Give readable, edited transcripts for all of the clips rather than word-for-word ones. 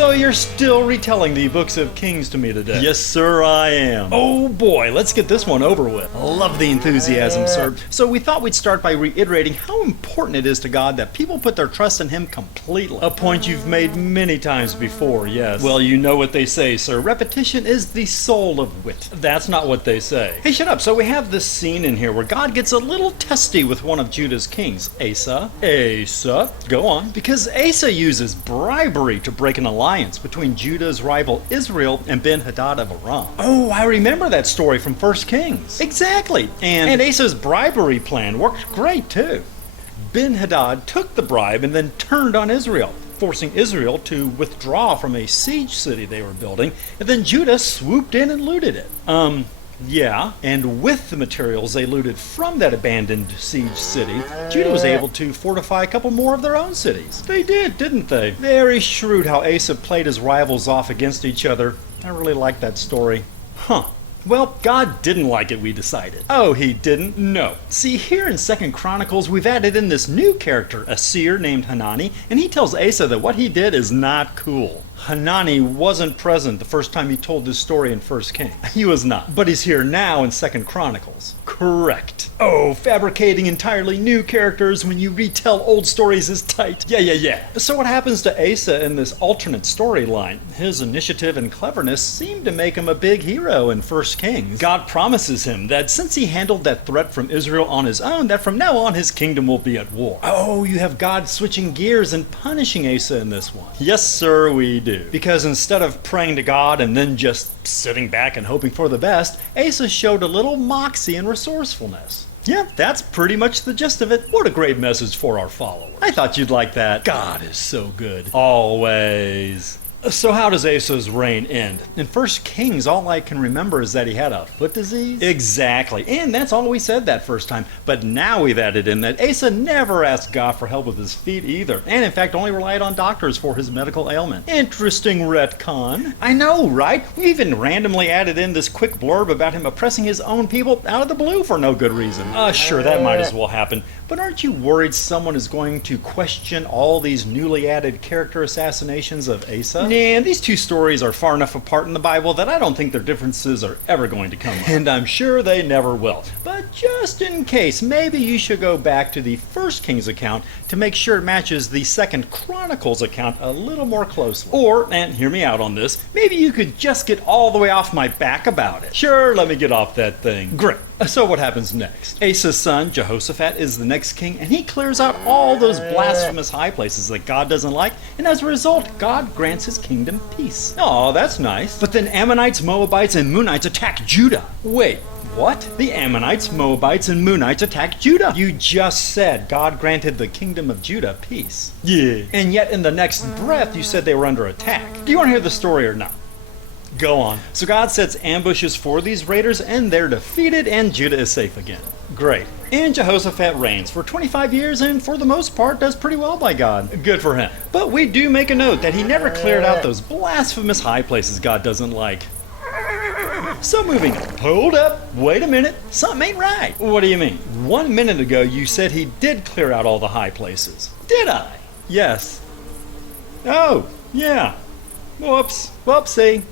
So you're still retelling the books of Kings to me today? Yes, sir, I am. Oh boy, let's get this one over with. Love the enthusiasm, sir. So we thought we'd start by reiterating how important it is to God that people put their trust in Him completely. A point you've made many times before, yes. Well, you know what they say, sir. Repetition is the soul of wit. That's not what they say. Hey, shut up. So we have this scene in here where God gets a little testy with one of Judah's kings, Asa. Asa, go on. Because Asa uses bribery to break an alliance between Judah's rival Israel and Ben-Hadad of Aram. Oh, I remember that story from 1 Kings. Exactly. And Asa's bribery plan worked great too. Ben-Hadad took the bribe and then turned on Israel, forcing Israel to withdraw from a siege city they were building, and then Judah swooped in and looted it. Yeah, and with the materials they looted from that abandoned siege city, Judah was able to fortify a couple more of their own cities. They did, didn't they? Very shrewd how Asa played his rivals off against each other. I really like that story. Huh. Well, God didn't like it, we decided. Oh, He didn't? No. See, here in 2 Chronicles, we've added in this new character, a seer named Hanani, and he tells Asa that what he did is not cool. Hanani wasn't present the first time he told this story in 1 Kings. He was not. But he's here now in 2 Chronicles. Correct. Oh, fabricating entirely new characters when you retell old stories is tight. Yeah. So what happens to Asa in this alternate storyline? His initiative and cleverness seem to make him a big hero in 1 Kings. God promises him that since he handled that threat from Israel on his own, that from now on his kingdom will be at war. Oh, you have God switching gears and punishing Asa in this one. Yes, sir, we do. Because instead of praying to God and then just sitting back and hoping for the best, Asa showed a little moxie and resourcefulness. Yeah, that's pretty much the gist of it. What a great message for our followers. I thought you'd like that. God is so good. Always. So how does Asa's reign end? In 1 Kings, all I can remember is that he had a foot disease. Exactly, and that's all we said that first time. But now we've added in that Asa never asked God for help with his feet either, and in fact only relied on doctors for his medical ailment. Interesting retcon. I know, right? We even randomly added in this quick blurb about him oppressing his own people out of the blue for no good reason. Sure, that might as well happen. But aren't you worried someone is going to question all these newly added character assassinations of Asa? Nah, these two stories are far enough apart in the Bible that I don't think their differences are ever going to come up. And I'm sure they never will. But just in case, maybe you should go back to the 1 Kings account to make sure it matches the 2 Chronicles account a little more closely. Or, and hear me out on this, maybe you could just get all the way off my back about it. Sure, let me get off that thing. Great. So what happens next? Asa's son, Jehoshaphat, is the next king, and he clears out all those blasphemous high places that God doesn't like, and as a result, God grants his kingdom peace. Oh, that's nice. But then Ammonites, Moabites, and Moonites attack Judah. Wait, what? The Ammonites, Moabites, and Moonites attack Judah. You just said God granted the kingdom of Judah peace. Yeah. And yet in the next breath, you said they were under attack. Do you want to hear the story or not? Go on. So God sets ambushes for these raiders, and they're defeated, and Judah is safe again. Great. And Jehoshaphat reigns for 25 years, and for the most part does pretty well by God. Good for him. But we do make a note that he never cleared out those blasphemous high places God doesn't like. So moving on. Hold up. Wait a minute. Something ain't right. What do you mean? 1 minute ago you said he did clear out all the high places. Did I? Yes. Oh, yeah. Whoops. Whoopsie.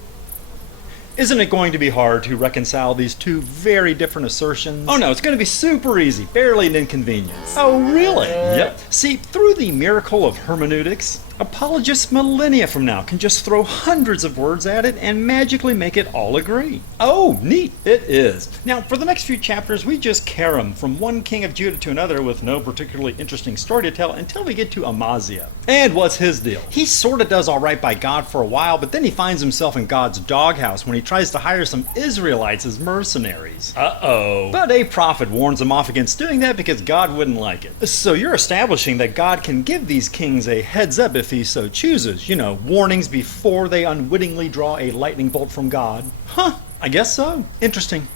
Isn't it going to be hard to reconcile these two very different assertions? Oh no, it's going to be super easy, barely an inconvenience. Oh really? Yep. See, through the miracle of hermeneutics, apologists millennia from now can just throw hundreds of words at it and magically make it all agree. Oh, neat. It is. Now, for the next few chapters, we just carom from one king of Judah to another with no particularly interesting story to tell until we get to Amaziah. And what's his deal? He sort of does all right by God for a while, but then he finds himself in God's doghouse when he tries to hire some Israelites as mercenaries. Uh-oh. But a prophet warns him off against doing that because God wouldn't like it. So you're establishing that God can give these kings a heads up if he so chooses. You know, warnings before they unwittingly draw a lightning bolt from God. Huh. I guess so. Interesting.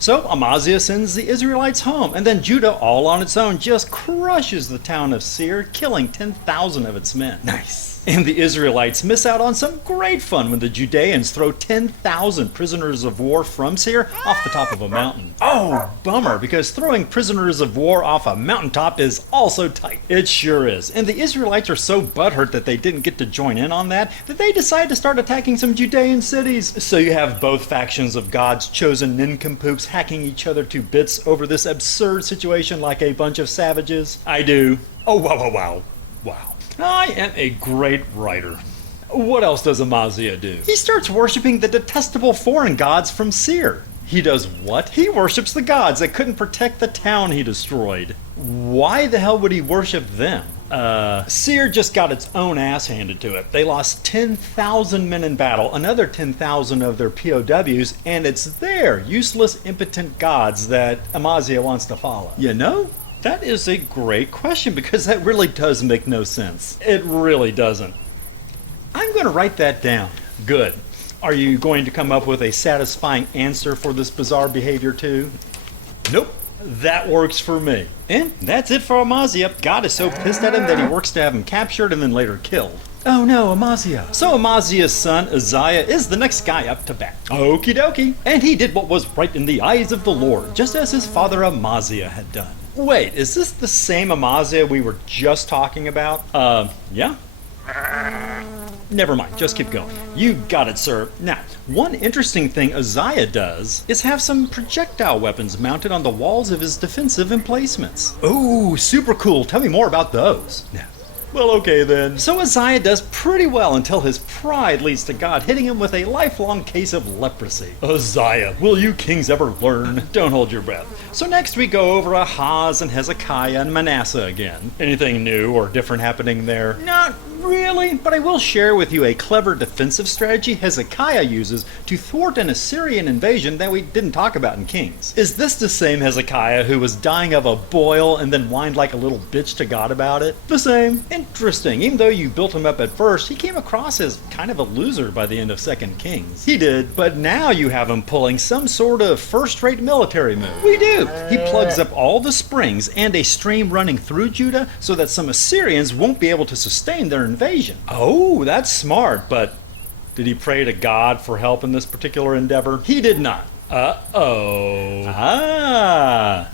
So Amaziah sends the Israelites home, and then Judah, all on its own, just crushes the town of Seir, killing 10,000 of its men. Nice. And the Israelites miss out on some great fun when the Judeans throw 10,000 prisoners of war from Seir off the top of a mountain. Oh, bummer, because throwing prisoners of war off a mountaintop is also tight. It sure is. And the Israelites are so butthurt that they didn't get to join in on that they decide to start attacking some Judean cities. So you have both factions of God's chosen nincompoops hacking each other to bits over this absurd situation like a bunch of savages. I do. Oh, wow. I am a great writer. What else does Amaziah do? He starts worshiping the detestable foreign gods from Seir. He does what? He worships the gods that couldn't protect the town he destroyed. Why the hell would he worship them? Seir just got its own ass handed to it. They lost 10,000 men in battle, another 10,000 of their POWs, and it's their useless, impotent gods that Amaziah wants to follow. You know? That is a great question because that really does make no sense. It really doesn't. I'm going to write that down. Good. Are you going to come up with a satisfying answer for this bizarre behavior too? Nope. That works for me. And that's it for Amaziah. God is so pissed at him that he works to have him captured and then later killed. Oh no, Amaziah. So Amaziah's son, Uzziah, is the next guy up to bat. Okie dokie. And he did what was right in the eyes of the Lord, just as his father Amaziah had done. Wait, is this the same Amaziah we were just talking about? Yeah? Never mind, just keep going. You got it, sir. Now, one interesting thing Uzziah does is have some projectile weapons mounted on the walls of his defensive emplacements. Ooh, super cool. Tell me more about those. Now, well, okay then. So Uzziah does pretty well until his pride leads to God hitting him with a lifelong case of leprosy. Uzziah, will you kings ever learn? Don't hold your breath. So next we go over Ahaz and Hezekiah and Manasseh again. Anything new or different happening there? Not really, but I will share with you a clever defensive strategy Hezekiah uses to thwart an Assyrian invasion that we didn't talk about in Kings. Is this the same Hezekiah who was dying of a boil and then whined like a little bitch to God about it? The same. Interesting. Even though you built him up at first, he came across as kind of a loser by the end of 2 Kings. He did, but now you have him pulling some sort of first-rate military move. We do. He plugs up all the springs and a stream running through Judah so that some Assyrians won't be able to sustain their invasion. Oh, that's smart, but did he pray to God for help in this particular endeavor? He did not. Uh-oh.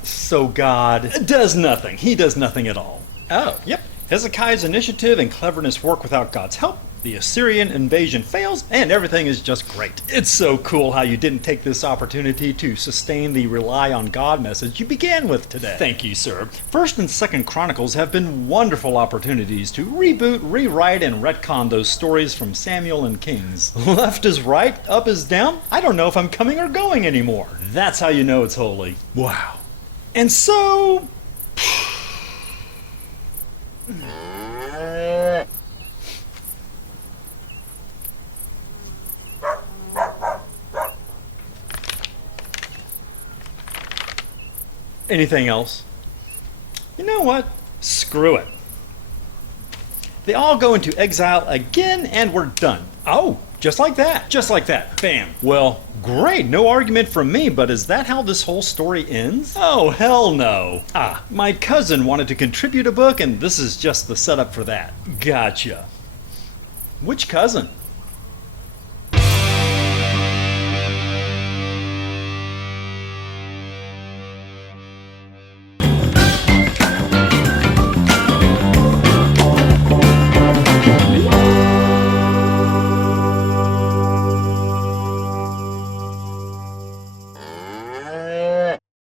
So God does nothing. He does nothing at all. Oh, yep. Hezekiah's initiative and cleverness work without God's help. The Assyrian invasion fails, and everything is just great. It's so cool how you didn't take this opportunity to sustain the rely on God message you began with today. Thank you, sir. 1st and 2nd Chronicles have been wonderful opportunities to reboot, rewrite, and retcon those stories from Samuel and Kings. Left is right, up is down. I don't know if I'm coming or going anymore. That's how you know it's holy. Wow. And so... Anything else? You know what? Screw it. They all go into exile again and we're done. Oh, just like that. Just like that. Bam. Well, great. No argument from me, but is that how this whole story ends? Oh, hell no. My cousin wanted to contribute a book and this is just the setup for that. Gotcha. Which cousin?